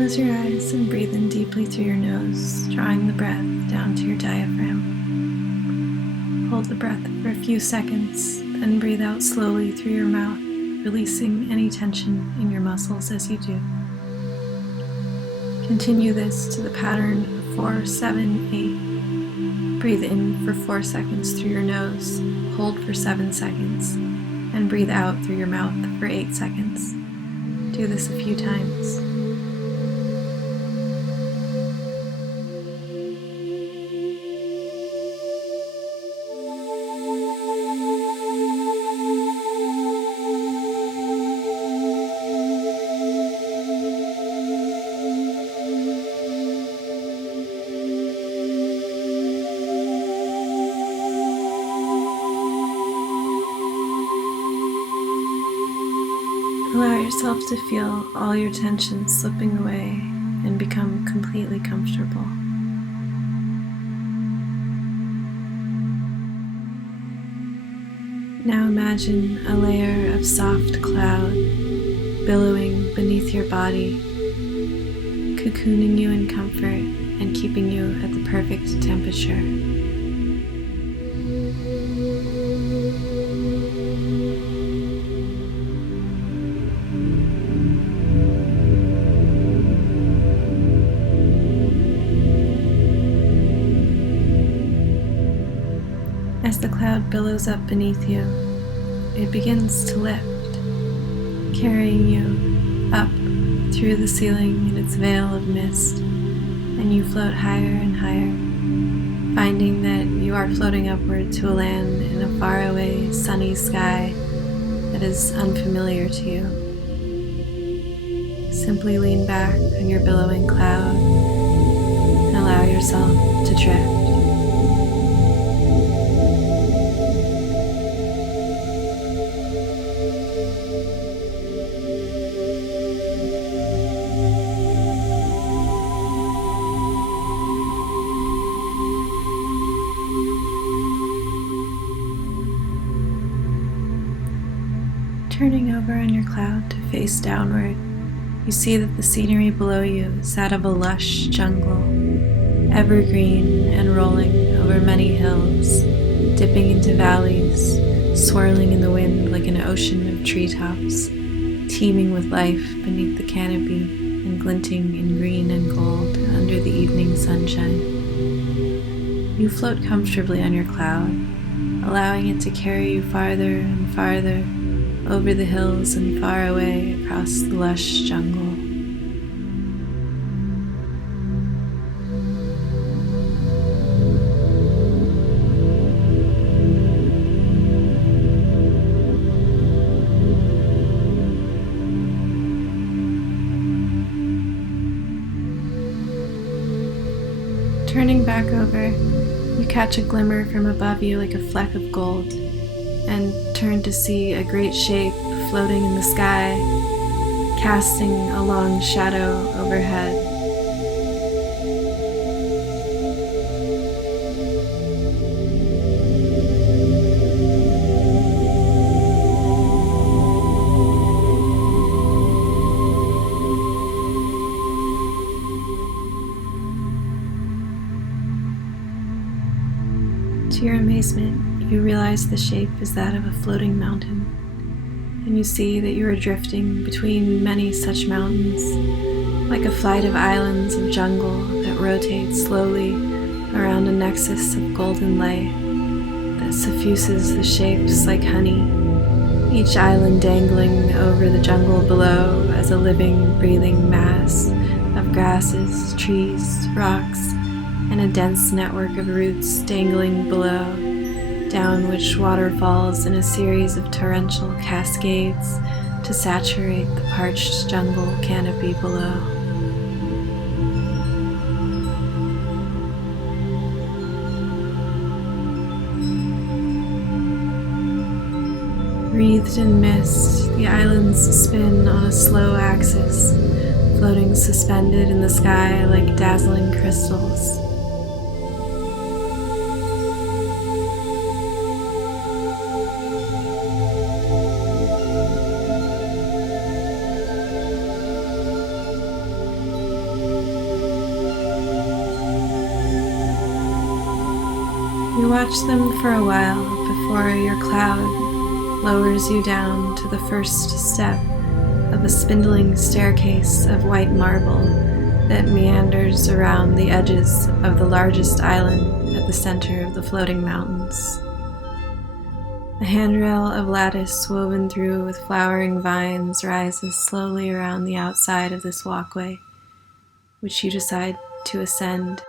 Close your eyes and breathe in deeply through your nose, drawing the breath down to your diaphragm. Hold the breath for a few seconds, then breathe out slowly through your mouth, releasing any tension in your muscles as you do. Continue this to the pattern of 4, 7, 8. Breathe in for 4 seconds through your nose, hold for 7 seconds, and breathe out through your mouth for 8 seconds. Do this a few times. Allow yourself to feel all your tension slipping away and become completely comfortable. Now imagine a layer of soft cloud billowing beneath your body, cocooning you in comfort and keeping you at the perfect temperature. As the cloud billows up beneath you, it begins to lift, carrying you up through the ceiling in its veil of mist, and you float higher and higher, finding that you are floating upward to a land in a faraway, sunny sky that is unfamiliar to you. Simply lean back on your billowing cloud and allow yourself to drift. Turning over on your cloud to face downward, you see that the scenery below you is that of a lush jungle, evergreen and rolling over many hills, dipping into valleys, swirling in the wind like an ocean of treetops, teeming with life beneath the canopy and glinting in green and gold under the evening sunshine. You float comfortably on your cloud, allowing it to carry you farther and farther over the hills and far away across the lush jungle. Turning back over, you catch a glimmer from above you like a fleck of gold, and turn to see a great shape floating in the sky, casting a long shadow overhead. To your amazement, you realize the shape is that of a floating mountain, and you see that you are drifting between many such mountains, like a flight of islands of jungle that rotate slowly around a nexus of golden light that suffuses the shapes like honey, each island dangling over the jungle below as a living, breathing mass of grasses, trees, rocks, and a dense network of roots dangling below, down which water falls in a series of torrential cascades to saturate the parched jungle canopy below. Wreathed in mist, the islands spin on a slow axis, floating suspended in the sky like dazzling crystals. watch them for a while before your cloud lowers you down to the first step of a spindling staircase of white marble that meanders around the edges of the largest island at the center of the floating mountains. A handrail of lattice woven through with flowering vines rises slowly around the outside of this walkway, which you decide to ascend.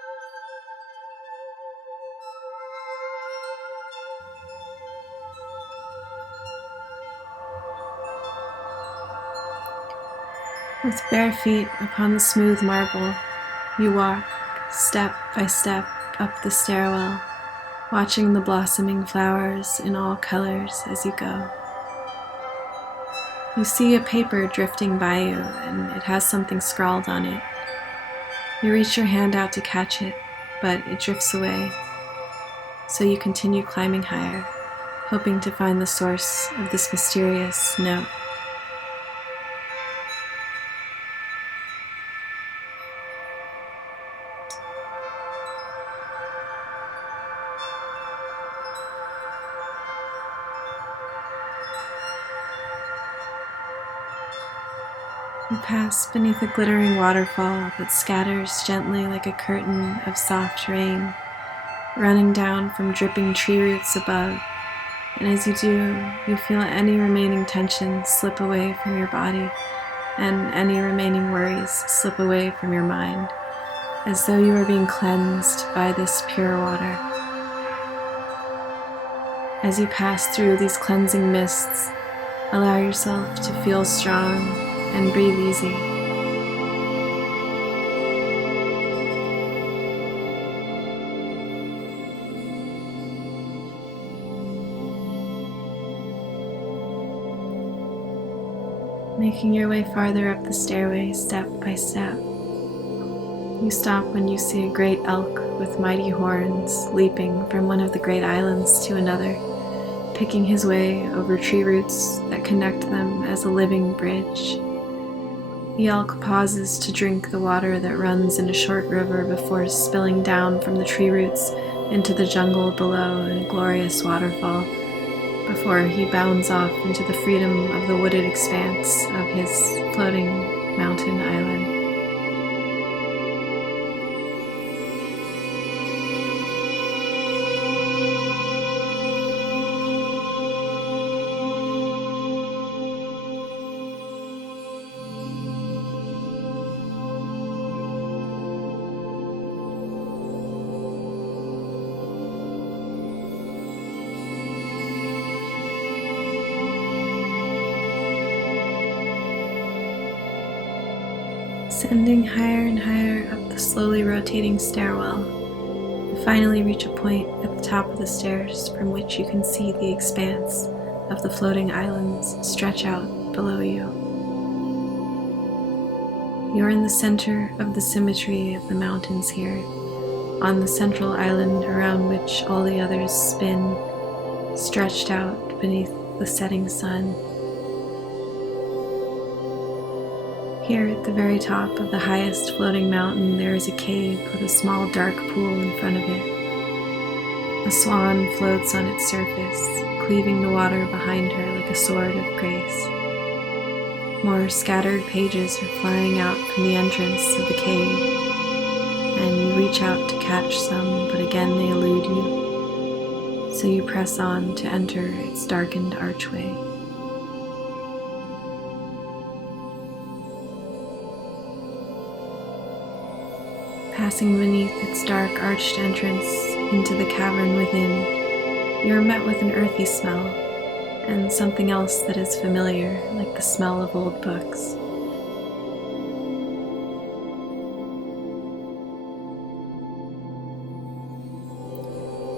With bare feet upon the smooth marble, you walk step by step up the stairwell, watching the blossoming flowers in all colors as you go. You see a paper drifting by you, and it has something scrawled on it. You reach your hand out to catch it, but it drifts away, so you continue climbing higher, hoping to find the source of this mysterious note. You pass beneath a glittering waterfall that scatters gently like a curtain of soft rain, running down from dripping tree roots above, and as you do, you feel any remaining tension slip away from your body, and any remaining worries slip away from your mind, as though you are being cleansed by this pure water. As you pass through these cleansing mists, allow yourself to feel strong and breathe easy. Making your way farther up the stairway step by step. You stop when you see a great elk with mighty horns leaping from one of the great islands to another, picking his way over tree roots that connect them as a living bridge. The elk pauses to drink the water that runs in a short river before spilling down from the tree roots into the jungle below in a glorious waterfall, before he bounds off into the freedom of the wooded expanse of his floating mountain island. Ascending higher and higher up the slowly rotating stairwell, you finally reach a point at the top of the stairs from which you can see the expanse of the floating islands stretch out below you. You're in the center of the symmetry of the mountains here, on the central island around which all the others spin, stretched out beneath the setting sun. Here at the very top of the highest floating mountain, there is a cave with a small dark pool in front of it. A swan floats on its surface, cleaving the water behind her like a sword of grace. More scattered pages are flying out from the entrance of the cave, and you reach out to catch some, but again they elude you, so you press on to enter its darkened archway. Passing beneath its dark arched entrance into the cavern within, you are met with an earthy smell, and something else that is familiar, like the smell of old books.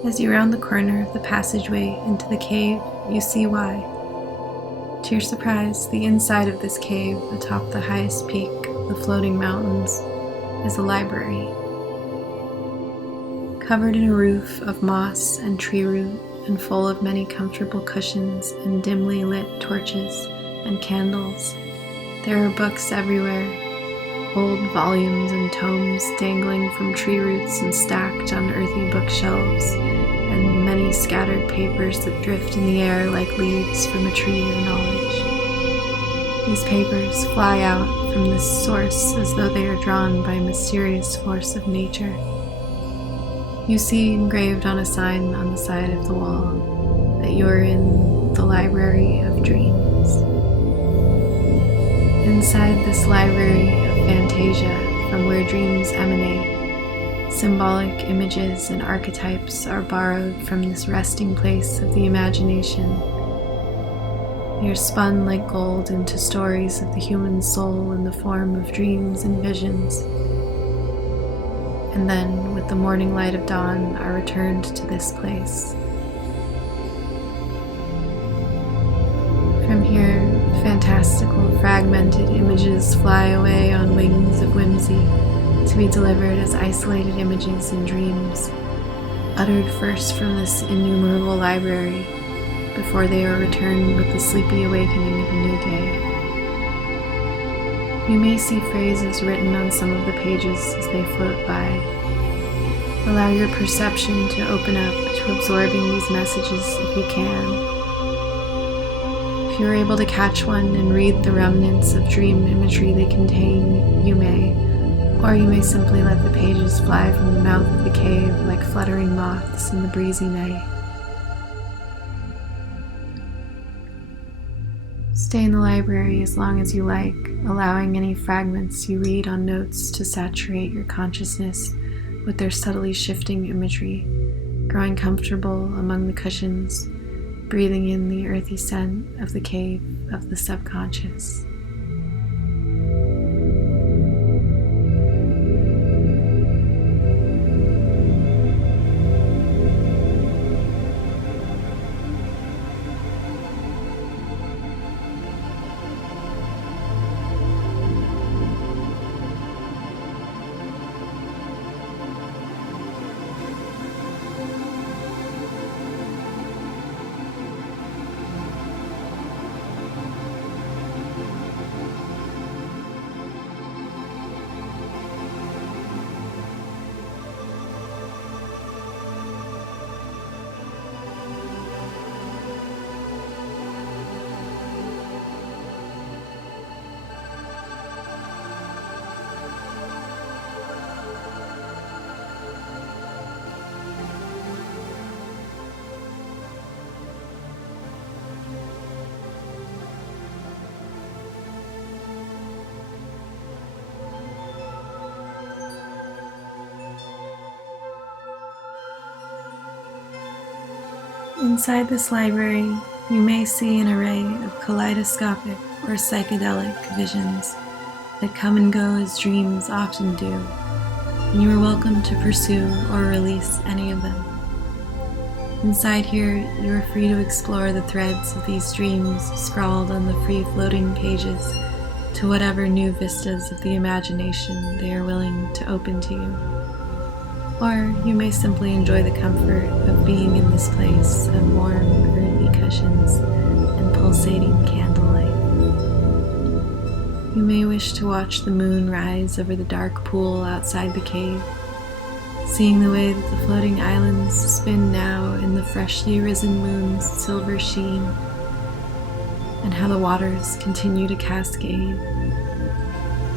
As you round the corner of the passageway into the cave, you see why. To your surprise, the inside of this cave, atop the highest peak of the floating mountains, is a library. Covered in a roof of moss and tree root, and full of many comfortable cushions and dimly lit torches and candles, there are books everywhere, old volumes and tomes dangling from tree roots and stacked on earthy bookshelves, and scattered papers that drift in the air like leaves from a tree of knowledge. These papers fly out from this source as though they are drawn by a mysterious force of nature. You see engraved on a sign on the side of the wall that you are in the Library of Dreams. Inside this library of fantasia, from where dreams emanate, symbolic images and archetypes are borrowed from this resting place of the imagination. They are spun like gold into stories of the human soul in the form of dreams and visions, and then, with the morning light of dawn, are returned to this place. From here, fantastical, fragmented images fly away on wings of whimsy to be delivered as isolated images and dreams, uttered first from this innumerable library before they are returned with the sleepy awakening of a new day. You may see phrases written on some of the pages as they float by. Allow your perception to open up to absorbing these messages if you can. If you are able to catch one and read the remnants of dream imagery they contain, you may, or you may simply let the pages fly from the mouth of the cave like fluttering moths in the breezy night. Stay in the library as long as you like, allowing any fragments you read on notes to saturate your consciousness with their subtly shifting imagery, growing comfortable among the cushions, breathing in the earthy scent of the cave of the subconscious. Inside this library, you may see an array of kaleidoscopic or psychedelic visions that come and go as dreams often do, and you are welcome to pursue or release any of them. Inside here, you are free to explore the threads of these dreams scrawled on the free-floating pages to whatever new vistas of the imagination they are willing to open to you. Or you may simply enjoy the comfort of being in this place of warm, earthy cushions and pulsating candlelight. You may wish to watch the moon rise over the dark pool outside the cave, seeing the way that the floating islands spin now in the freshly risen moon's silver sheen, and how the waters continue to cascade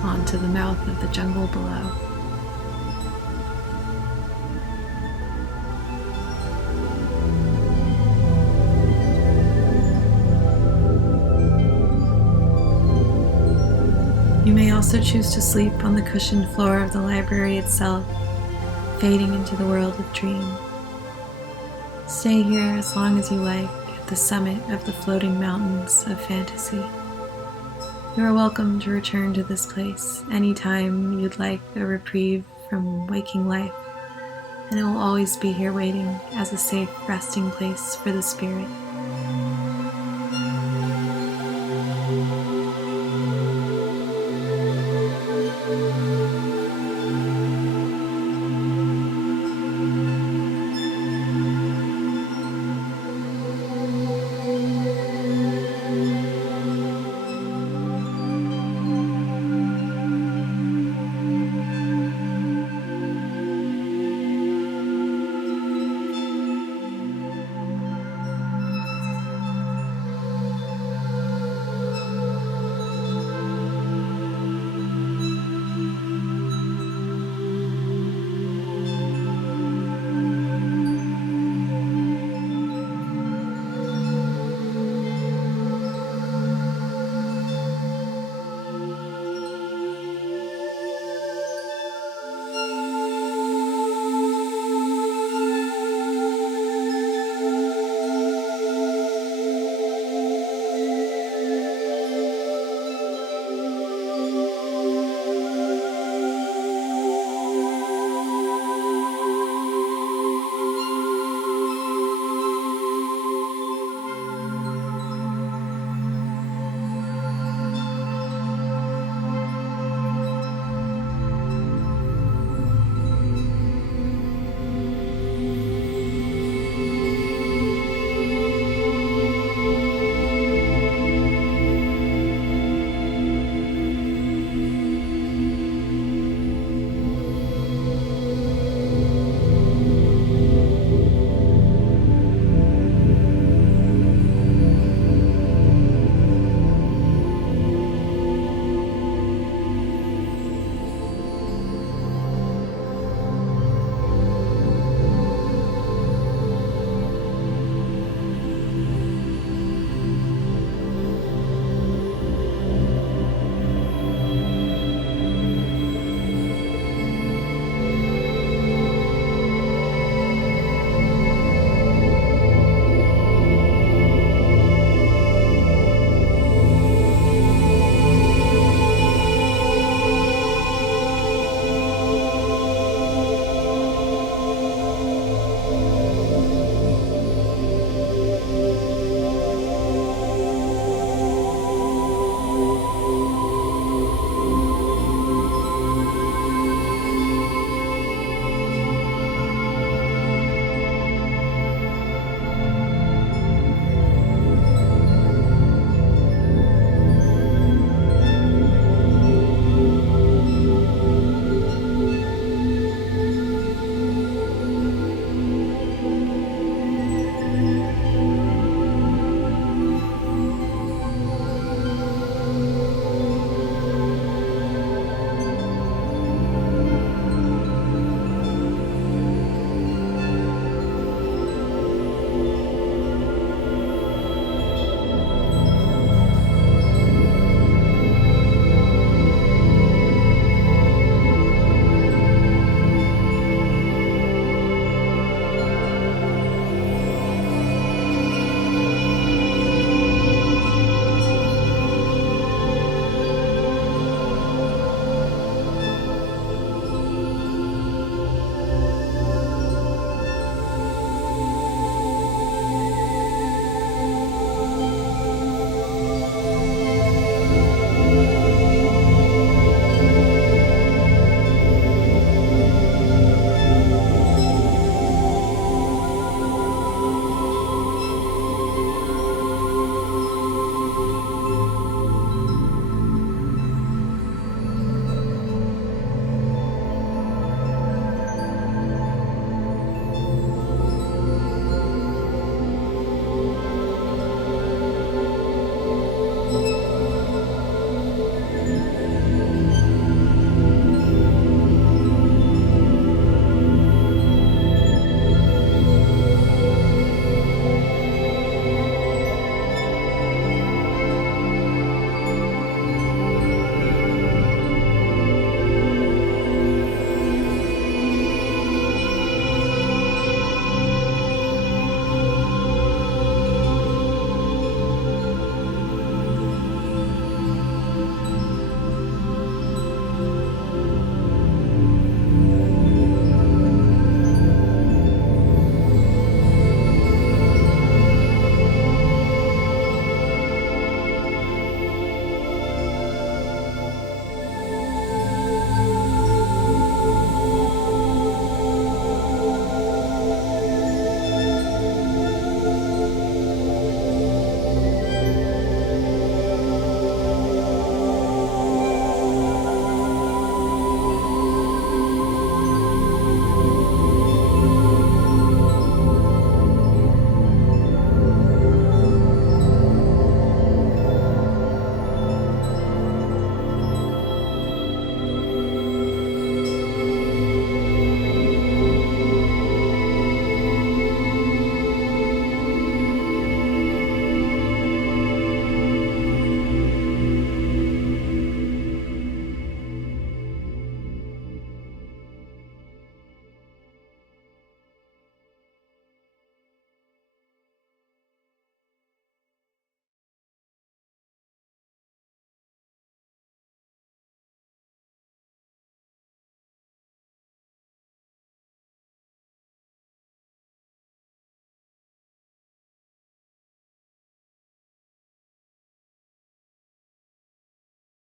onto the mouth of the jungle below. You may also choose to sleep on the cushioned floor of the library itself, fading into the world of dream. Stay here as long as you like at the summit of the floating mountains of fantasy. You are welcome to return to this place anytime you'd like a reprieve from waking life, and it will always be here waiting as a safe resting place for the spirit.